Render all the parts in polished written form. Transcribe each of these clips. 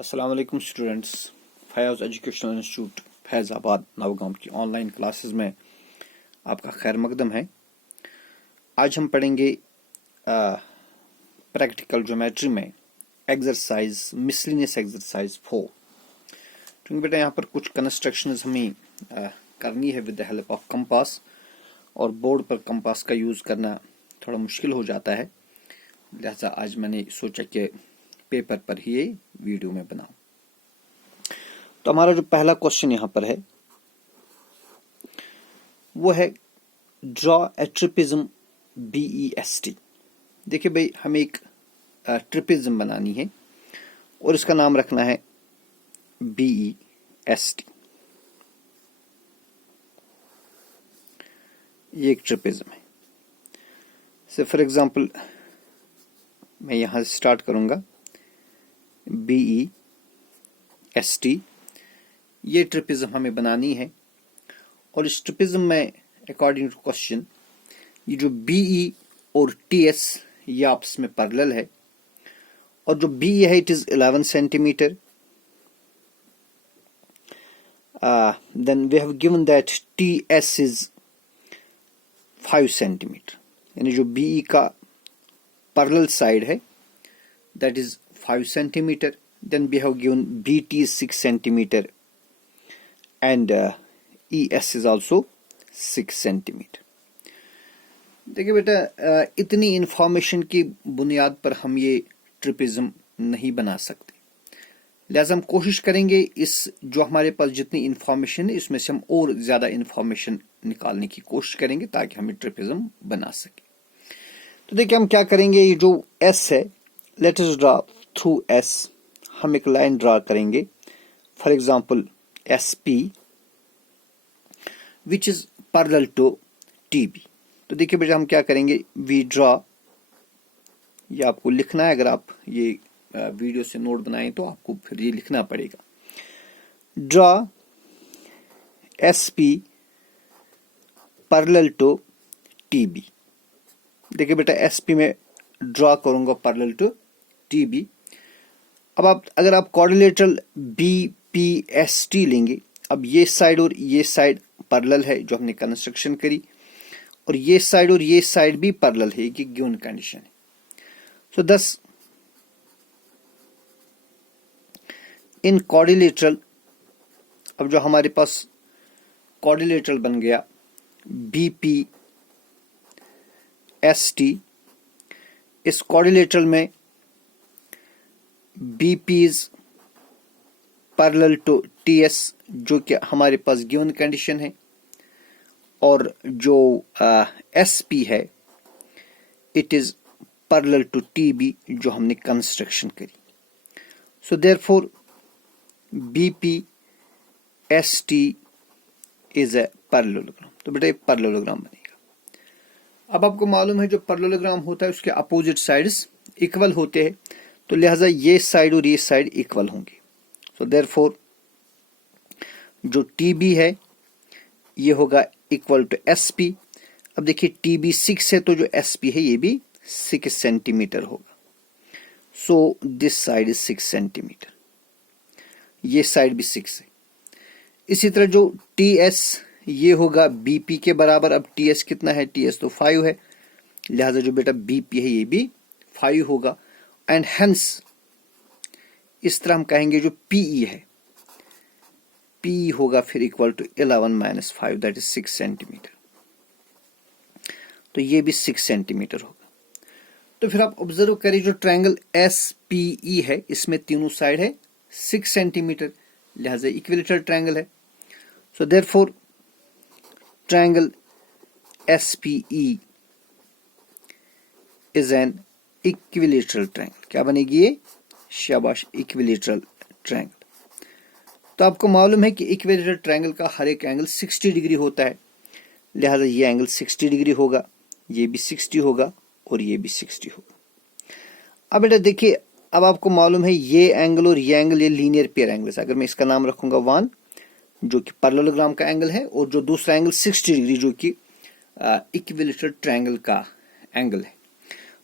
अस्सलाम वालेकुम students. Fayaz educational institute Faizabad Navgaon की ऑनलाइन क्लासेस में आपका खैर मकदम है। आज हम पढ़ेंगे प्रैक्टिकल ज्योमेट्री में एक्सरसाइज मिसलिनियस एक्सरसाइज 4। क्योंकि बेटा यहाँ पर कुछ कंस्ट्रक्शंस हमें करनी है with the help of compass, और बोर्ड पर कंपास का यूज़ करना थोड़ा मुश्किल हो जाता है, लिहाजा आज मैंने सोचा कि पेपर पर ही ये वीडियो में बनाऊं। तो हमारा जो पहला क्वेश्चन यहां पर है वो है ड्रॉ ए ट्रिपिज्म BEST। देखिए भाई, हमें एक ट्रिपिज्म बनानी है और इसका नाम रखना है BEST। ये एक ट्रिपिज्म है। से फॉर एग्जांपल मैं यहां से स्टार्ट करूंगा BEST। ये ट्रिपिज्म हमें बनानी है और इस ट्रिपिज्म में अकॉर्डिंग टू क्वेश्चन ये जो BE और TS ये आपस में पैरेलल है, और जो BE है it is 11 centimetre. Then we have given that TS is 5 centimetre, यानी जो BE का पैरेलल साइड है that is 5 centimeter. Then we have given BT is 6 centimeter and ES is also 6 centimeter. देखिए बेटा, इतनी इंफॉर्मेशन की बुनियाद पर हम ये ट्रिपिज्म नहीं बना सकते, लिहाजा हम कोशिश करेंगे इस जो हमारे पास जितनी इंफॉर्मेशन है इसमें से हम और ज्यादा इंफॉर्मेशन निकालने की कोशिश करेंगे ताकि हम ट्रिपिज्म बना सके। तो देखिए हम क्या करेंगे, ये जो S है, let us draw through S। हम एक लाइन ड्रा करेंगे, for example SP which is parallel to TB। तो देखिए बेटा हम क्या करेंगे, वी ड्रा, ये आपको लिखना है, अगर आप ये वीडियो से नोट बनाएं तो आपको फिर ये लिखना पड़ेगा। Draw SP parallel to TB। देखिए बेटा SP में ड्रा करूंगा पैरेलल टू TB। अब आप अगर आप क्वाड्रिलेटरल BPST लेंगे, अब ये साइड और ये साइड पैरेलल है जो हमने कंस्ट्रक्शन करी, और ये साइड और ये साइड भी पैरेलल है, कि गिवन कंडीशन है। सो दस इन क्वाड्रिलेटरल, अब जो हमारे पास क्वाड्रिलेटरल बन गया BPST, इस क्वाड्रिलेटरल में BP is parallel to TS जो कि हमारे पास गिवन कंडीशन है, और जो SP है it is parallel to TB जो हमने कंस्ट्रक्शन करी। So therefore BPST is a parallelogram. तो बेटा एक पैरेललोग्राम बनेगा। अब आपको मालूम है जो पैरेललोग्राम होता है उसके अपोजिट साइड्स इक्वल होते हैं, तो लिहाजा ये साइड और ये साइड इक्वल होंगे। सो देयरफॉर जो TB है ये होगा इक्वल टू SP। अब देखिए TB 6 है तो जो SP है ये भी 6 सेंटीमीटर होगा। So this side is 6 centimetre, ये साइड भी 6 है। इसी तरह जो TS ये होगा BP के बराबर। अब TS कितना है, TS तो 5 है, लिहाजा जो बेटा BP है ये भी 5 होगा। एंड हेंस इस तरह हम कहेंगे जो PE है, PE होगा फिर equal to 11 minus 5 that is 6 centimetre. तो ये भी 6 सेंटीमीटर होगा। तो फिर आप ऑब्जर्व करिए जो ट्रायंगल SPE है इसमें तीनों साइड है 6 सेंटीमीटर, लिहाजा इक्विलेटरल ट्रायंगल है। So therefore triangle SPE is an equilateral triangle. क्या बनेगी ये, शाबाश, इक्विलेटरल ट्रायंगल। तो आपको मालूम है कि इक्विलेटरल ट्रायंगल का हर एक एंगल 60 डिग्री होता है, लिहाजा ये एंगल 60 डिग्री होगा, ये भी 60 होगा और ये भी 60 होगा। अब बेटा देखिए, अब आपको मालूम है ये एंगल और ये एंगल ये लीनियर पेयर एंगल है। अगर मैं इसका नाम रखूंगा 1 जो कि पैरेललोग्राम का एंगल है, और जो दूसरा एंगल 60 डिग्री जो कि इक्विलेटरल ट्रायंगल का एंगल है,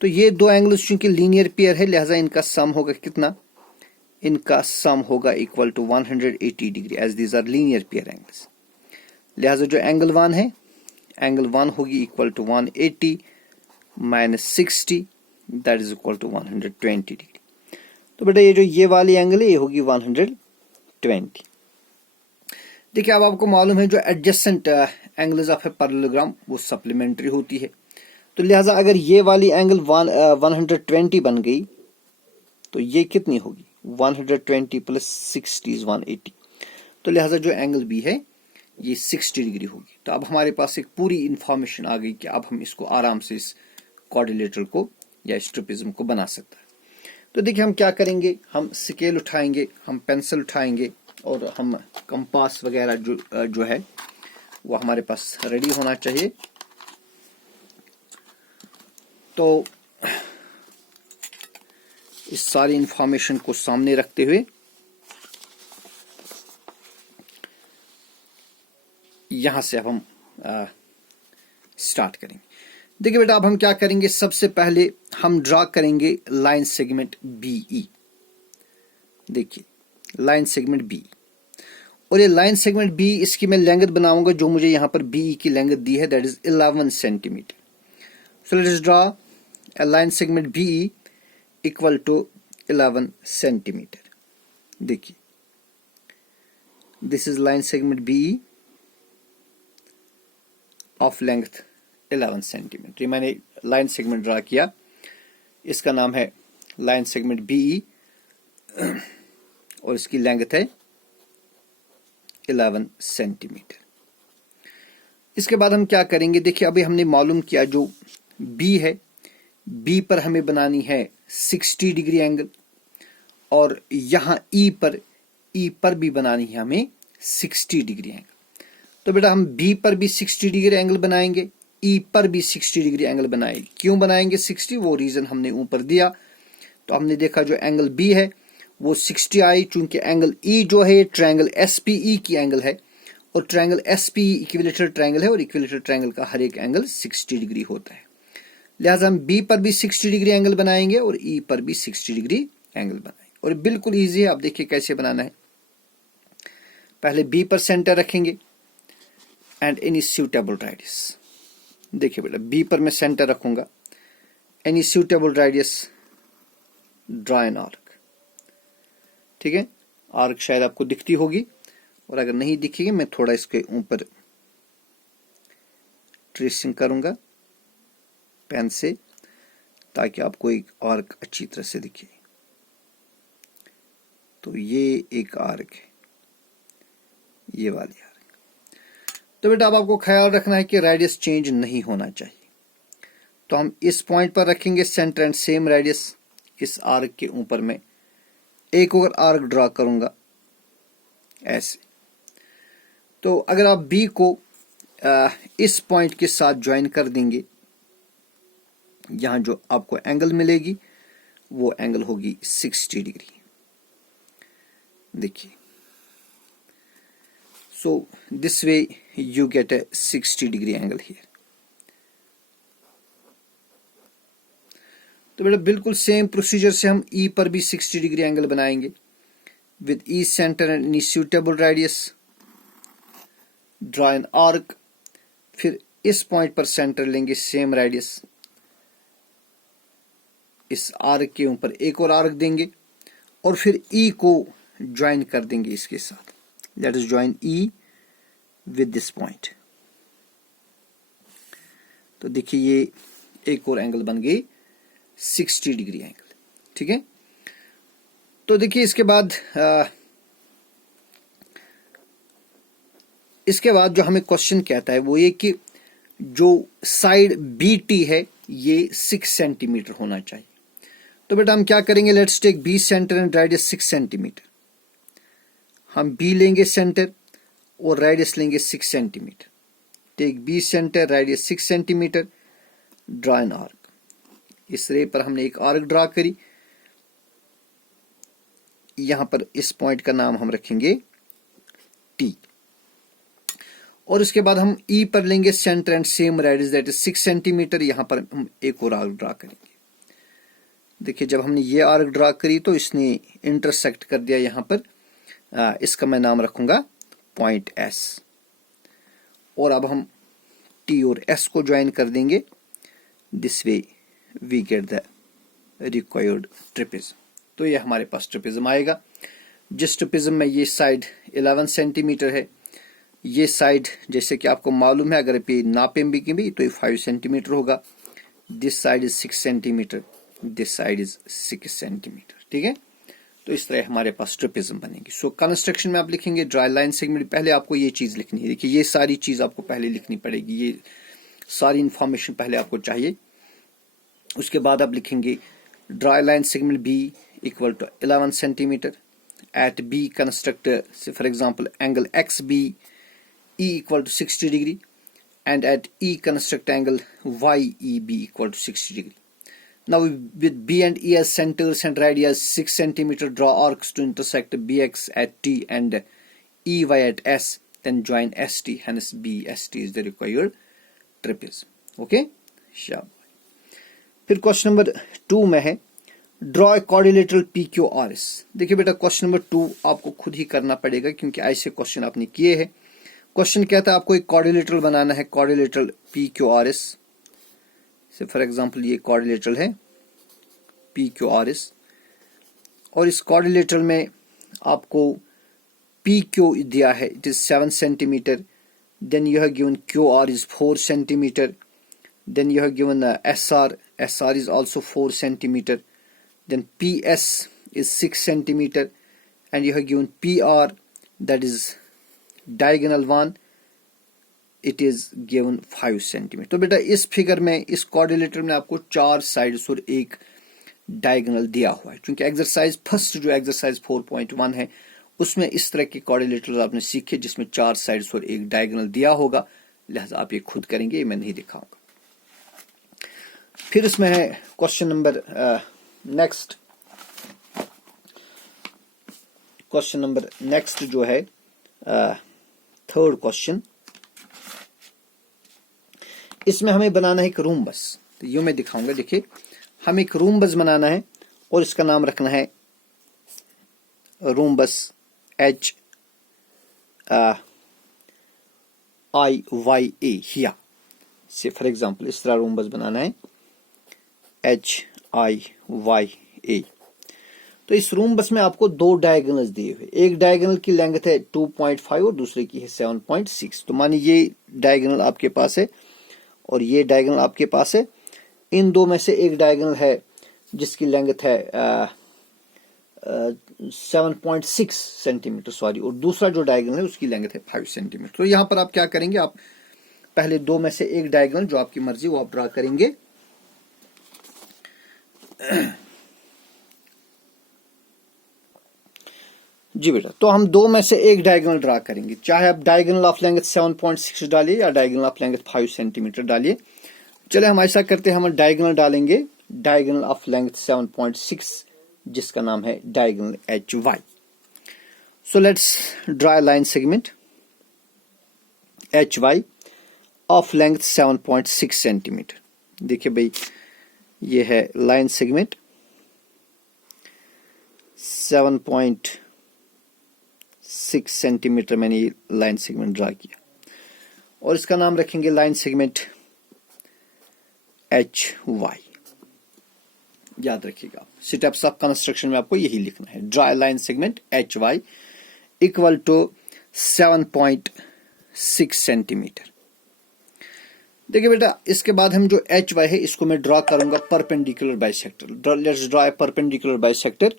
तो ये दो एंगल्स चूंकि लीनियर पेयर है लिहाजा इनका सम होगा कितना, इनका सम होगा equal to 180 degree as these are linear pair angles. लिहाजा जो एंगल 1 है, एंगल 1 होगी equal to 180 minus 60 that is equal to 120 degree. तो बेटा ये वाली एंगल है ये होगी 120। देखिए अब आपको मालूम है जो adjacent angles of a parallelogram वो सप्लीमेंट्री होती है। तो लिहाजा अगर ये वाली एंगल 120 बन गई तो ये कितनी होगी 120 प्लस 60 इज 180। तो लिहाजा जो एंगल बी है ये 60 डिग्री होगी। तो अब हमारे पास एक पूरी इंफॉर्मेशन आ गई कि अब हम इसको आराम से इस क्वाड्रिलेटरल को या इस ट्रेपेजियम को बना सकते हैं। तो देखिए हम क्या करेंगे, हम स्केल उठाएंगे, हम पेंसिल उठाएंगे और हम कंपास वगैरह जो है वो हमारे पास रेडी होना चाहिए। तो इस सारी इंफॉर्मेशन को सामने रखते हुए यहां से अब हम स्टार्ट करेंगे। देखिए बेटा अब हम क्या करेंगे, सबसे पहले हम ड्रा करेंगे लाइन सेगमेंट बीई। देखिए लाइन सेगमेंट बी, और ये लाइन सेगमेंट बी इसकी मैं लेंथ बनाऊंगा जो मुझे यहां पर बीई की लेंथ दी है that is 11 centimetre. So let us draw a line segment BE equal to 11 centimeter। देखिए this is line segment BE of length 11 centimeter। ये मैंने लाइन सेगमेंट ड्रा किया, इसका नाम है लाइन सेगमेंट BE और इसकी लेंथ है 11 सेंटीमीटर। इसके बाद हम क्या करेंगे, देखिए अभी हमने मालूम किया जो B है, बी पर हमें बनानी है 60 डिग्री एंगल और यहां ई पर भी बनानी है हमें 60 डिग्री एंगल। तो बेटा हम बी पर भी 60 डिग्री एंगल बनाएंगे, ई पर भी 60 डिग्री एंगल बनाएंगे। क्यों बनाएंगे 60, वो रीजन हमने ऊपर दिया। तो हमने देखा जो एंगल बी है वो 60 आई, चूंकि एंगल ई जो है ट्रायंगल एसपीई की एंगल है और ट्रायंगल एसपीई इक्विलेटरल ट्रायंगल है और इक्विलेटरल ट्रायंगल का हर एक एंगल 60 डिग्री होता है। लिहाजा हम बी पर भी 60 डिग्री एंगल बनाएंगे और ई पर भी 60 डिग्री एंगल बनाएंगे। और बिल्कुल इजी है, आप देखिए कैसे बनाना है। पहले बी पर सेंटर रखेंगे एंड एनी सूटेबल रेडियस। देखिए बेटा बी पर मैं सेंटर रखूंगा, any suitable radius draw an arc. ठीक है, आर्क शायद आपको दिखती होगी और अगर नहीं दिखेगी मैं थोड़ा इसके ऊपर ट्रेसिंग करूंगा पेन से ताकि आपको एक आर्क अच्छी तरह से दिखे। तो ये एक आर्क है, ये वाली आर्क। तो बेटा अब आपको ख्याल रखना है कि रेडियस चेंज नहीं होना चाहिए। तो हम इस पॉइंट पर रखेंगे सेंटर एंड सेम रेडियस। इस आर्क के ऊपर मैं एक और आर्क ड्रा करूंगा ऐसे। तो अगर आप बी को इस पॉइंट के साथ ज्वाइन कर देंगे, यहां जो आपको एंगल मिलेगी वो एंगल होगी 60 डिग्री। देखिए so this way you get A 60 degree angle here. तो बेटा बिल्कुल सेम प्रोसीजर से हम ई पर भी 60 डिग्री एंगल बनाएंगे with E centre and any suitable radius. Draw an arc, फिर इस पॉइंट पर सेंटर लेंगे, सेम रेडियस, इस आर्क के ऊपर एक और आर्क देंगे और फिर ई को ज्वाइन कर देंगे इसके साथ। Let us join E with this point. तो देखिए ये एक और एंगल बन गई 60 डिग्री एंगल। ठीक है, तो देखिए इसके बाद जो हमें क्वेश्चन कहता है वो ये कि जो साइड बी टी है ये 6 सेंटीमीटर होना चाहिए। तो बेटा हम क्या करेंगे, let's take B centre and radius 6 centimetre. हम बी लेंगे सेंटर और रेडियस लेंगे 6 centimetre. Take B centre, radius 6 centimetre, draw an arc. इस रे पर हमने एक आर्क ड्रा करी, यहां पर इस पॉइंट का नाम हम रखेंगे टी। और उसके बाद हम ई पर लेंगे centre and same radius that is 6 centimetre. यहां पर हम एक और आर्क ड्रा करेंगे। देखिए जब हमने ये आर्क ड्रा करी तो इसने इंटरसेक्ट कर दिया यहाँ पर, इसका मैं नाम रखूंगा पॉइंट S। और अब हम T और S को ज्वाइन कर देंगे, this way we get the required trapezium. तो ये हमारे पास ट्रिपिज्म आएगा, जिस ट्रिपिज्म में ये साइड 11 सेंटीमीटर है, ये साइड जैसे कि आपको मालूम है अगर पे नापें भी तो ये 5 सेंटीमीटर होगा, this side is 6 centimetre, this side is 6 centimetre. ठीक है, तो इस तरह हमारे पास ट्रिपिज्म बनेगी। सो कंस्ट्रक्शन में आप लिखेंगे ड्राई लाइन सेगमेंट, पहले आपको ये चीज लिखनी है। देखिए ये सारी चीज आपको पहले लिखनी पड़ेगी, ये सारी इंफॉर्मेशन पहले आपको चाहिए। उसके बाद आप लिखेंगे draw line segment B equal to 11 centimetre, at B construct say for example angle X B E equal to 60 degree, and at E construct angle YEB equal to 60 degree. Now with B and E as centers and radius 6 centimeter, draw arcs to intersect BX at T and EY at S, then join ST, hence BST is the required trapezoid. Okay, शाबाश। फिर question number 2 में है draw quadrilateral PQRS। देखिए बेटा question number 2 आपको खुद ही करना पड़ेगा क्योंकि ऐसे क्वेश्चन आपने किए हैं। क्वेश्चन कहता है आपको एक क्वाड्रिलेटरल बनाना है, क्वाड्रिलेटरल PQRS से फॉर एग्जांपल ये क्वाड्रिलेटरल है PQRS, और इस क्वाड्रिलेटरल में आपको PQ दिया है, it is 7 centimetre, then you have given QR is 4 centimetre, then you have given SR is also 4 centimetre, then PS is 6 centimetre, and you have given PR that is diagonal 1, it is given 5 centimetre. तो बेटा इस figure में इस quadrilateral में आपको 4 sides और एक diagonal दिया हुआ है। क्योंकि एक्सरसाइज फर्स्ट जो एक्सरसाइज 4.1 है उसमें इस तरह के क्वाड्रिलेटरल आपने सीखे जिसमें 4 साइड्स और एक डायगोनल दिया होगा, लिहाजा आप ये खुद करेंगे, ये मैं नहीं दिखाऊंगा। फिर इसमें है question number next, question number next जो है थर्ड क्वेश्चन, इसमें हमें बनाना है एक रूम बस। तो यूं मैं दिखाऊंगा, देखिए हमें एक रूम बस बनाना है और इसका नाम रखना है रूम बस HIYA हिया से फॉर एग्जांपल इस तरह रूम बस बनाना है HIYA। तो इस रूम बस में आपको 2 डायगोनल्स दिए हुए, एक डायगोनल की लेंथ है 2.5 और दूसरे की है 7.6। तो मानिए ये डायगोनल आपके पास है और ये डायगोनल आपके पास है, इन दो में से एक डायगोनल है जिसकी लेंथ है 7.6 सेंटीमीटर सॉरी, और दूसरा जो डायगोनल है उसकी लेंथ है 5 सेंटीमीटर। तो यहां पर आप क्या करेंगे, आप पहले दो में से एक डायगोनल जो आपकी मर्जी वो आप ड्रा करेंगे। जी बेटा, तो हम दो में से एक डायगोनल ड्रा करेंगे, चाहे आप डायगोनल ऑफ लेंथ 7.6 डालिए या डायगोनल ऑफ लेंथ 5 सेंटीमीटर डालिए। चले हम ऐसा करते हैं, हम डायगोनल डालेंगे डायगोनल ऑफ लेंथ 7.6 जिसका नाम है diagonal HY। So let's draw line segment HY of length 7.6 centimetre. देखिए भाई ये है लाइन सेगमेंट 7.6 सेंटीमीटर, मैंने ये लाइन सेगमेंट ड्रा किया और इसका नाम रखेंगे लाइन सेगमेंट HY। याद रखिएगा स्टेप्स ऑफ कंस्ट्रक्शन में आपको यही लिखना है, draw line segment HY equal to 7.6 centimetre. देखिए बेटा इसके बाद हम जो HY है इसको मैं ड्रा करूंगा perpendicular bisector. Let's draw a perpendicular bisector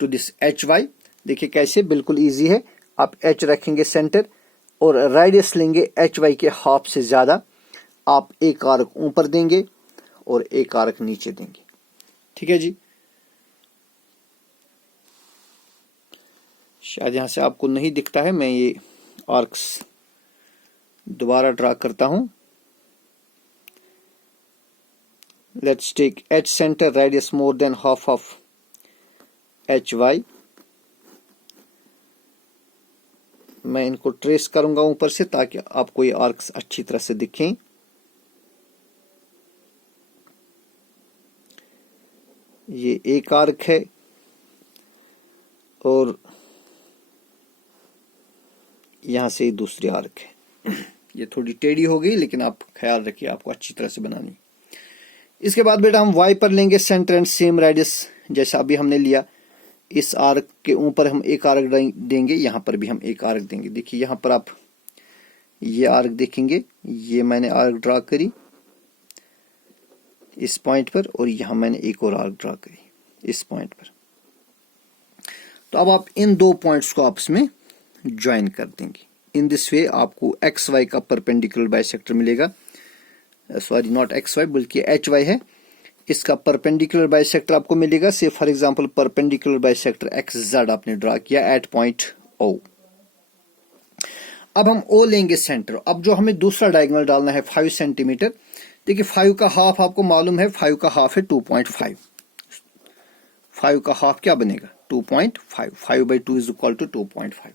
to this HY। देखिए कैसे, बिल्कुल इजी है, आप H रखेंगे सेंटर और रेडियस लेंगे HY के हाफ से ज्यादा, आप एक आर्क ऊपर देंगे और एक आर्क नीचे देंगे। ठीक है जी, शायद यहां से आपको नहीं दिखता है, मैं ये आर्क्स दोबारा ड्रा करता हूं। Let's take H centre, radius more than half of HY। मैं इनको ट्रेस करूंगा ऊपर से ताकि आपको ये आर्क्स अच्छी तरह से दिखें। ये ये एक आर्क है और यहां से दूसरी आर्क है। ये थोड़ी टेढ़ी हो गई, लेकिन आप ख्याल रखिए आपको अच्छी तरह से बनानी। इसके बाद बेटा हम y पर लेंगे सेंटर एंड सेम रेडियस, जैसा अभी हमने लिया। इस आर्क के ऊपर हम एक आर्क देंगे, यहां पर भी हम एक आर्क देंगे। देखिए यहां पर आप ये आर्क देखेंगे, ये मैंने आर्क ड्रा करी इस पॉइंट पर, और यहां मैंने एक और आर्क ड्रा करी इस पॉइंट पर। तो अब आप इन दो पॉइंट्स को आपस में ज्वाइन कर देंगे। इन दिस वे आपको एक्स वाई का परपेंडिकुलर बाइसेक्टर मिलेगा। सॉरी, नॉट एक्स वाई बल्कि एच वाई है, इसका परपेंडिकुलर बाइसेक्टर आपको मिलेगा। से for example perpendicular bisector x Z आपने ड्रा किया एट पॉइंट ओ। अब हम ओ लेंगे सेंटर। अब जो हमें दूसरा डायगोनल डालना है 5 सेंटीमीटर। देखिए 5 का हाफ आपको मालूम है, 5 का हाफ है 2.5। 5 का हाफ क्या बनेगा 2.5। 5 by 2 इज इक्वल टू 2.5।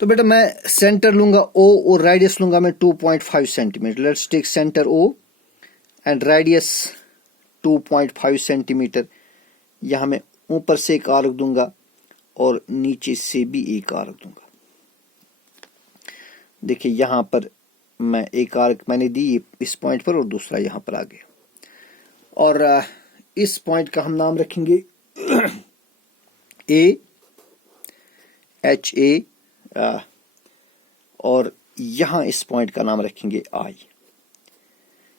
तो बेटा मैं सेंटर लूंगा O और रेडियस लूंगा मैं 2.5 centimetre. Let's take centre O and radius 2.5 centimetre. यहां मैं ऊपर से एक आर्क दूंगा और नीचे से भी एक आर्क दूंगा। देखिए यहां पर मैं एक आर्क मैंने दी इस पॉइंट पर और दूसरा यहां पर आ गया। और इस पॉइंट का हम नाम रखेंगे ए एच ए, और यहां इस पॉइंट का नाम रखेंगे आई।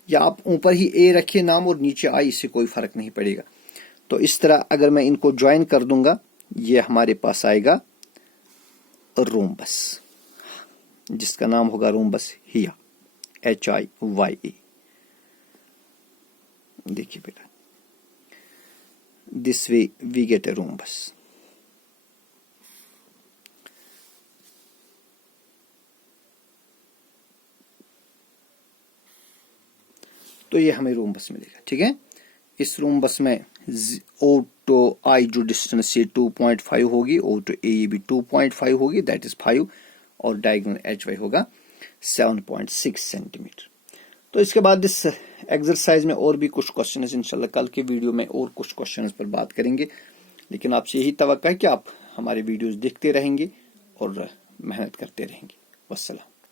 या आप ऊपर ही ए रखिए नाम और नीचे आई, इससे कोई फर्क नहीं पड़ेगा। तो इस तरह अगर मैं इनको ज्वाइन कर दूंगा, ये हमारे पास आएगा रोम्बस, जिसका नाम होगा रोम्बस हिया, HIYA। देखिए बेटा, this way we get a rhombus. तो ये हमें रोम्बस मिलेगा। ठीक है, इस रोम्बस में O to I जो डिस्टेंस ये 2.5 होगी, O to A ये भी 2.5 होगी, दैट इज 5, और डायगोनल HY होगा 7.6 सेंटीमीटर। तो इसके बाद इस एक्सरसाइज में और भी कुछ क्वेश्चन है, इंशाल्लाह कल के वीडियो में और कुछ क्वेश्चन पर बात करेंगे। लेकिन आपसे यही तवक्का है कि आप हमारे वीडियोस देखते रहेंगे और मेहनत करते रहेंगे। वस्सलाम।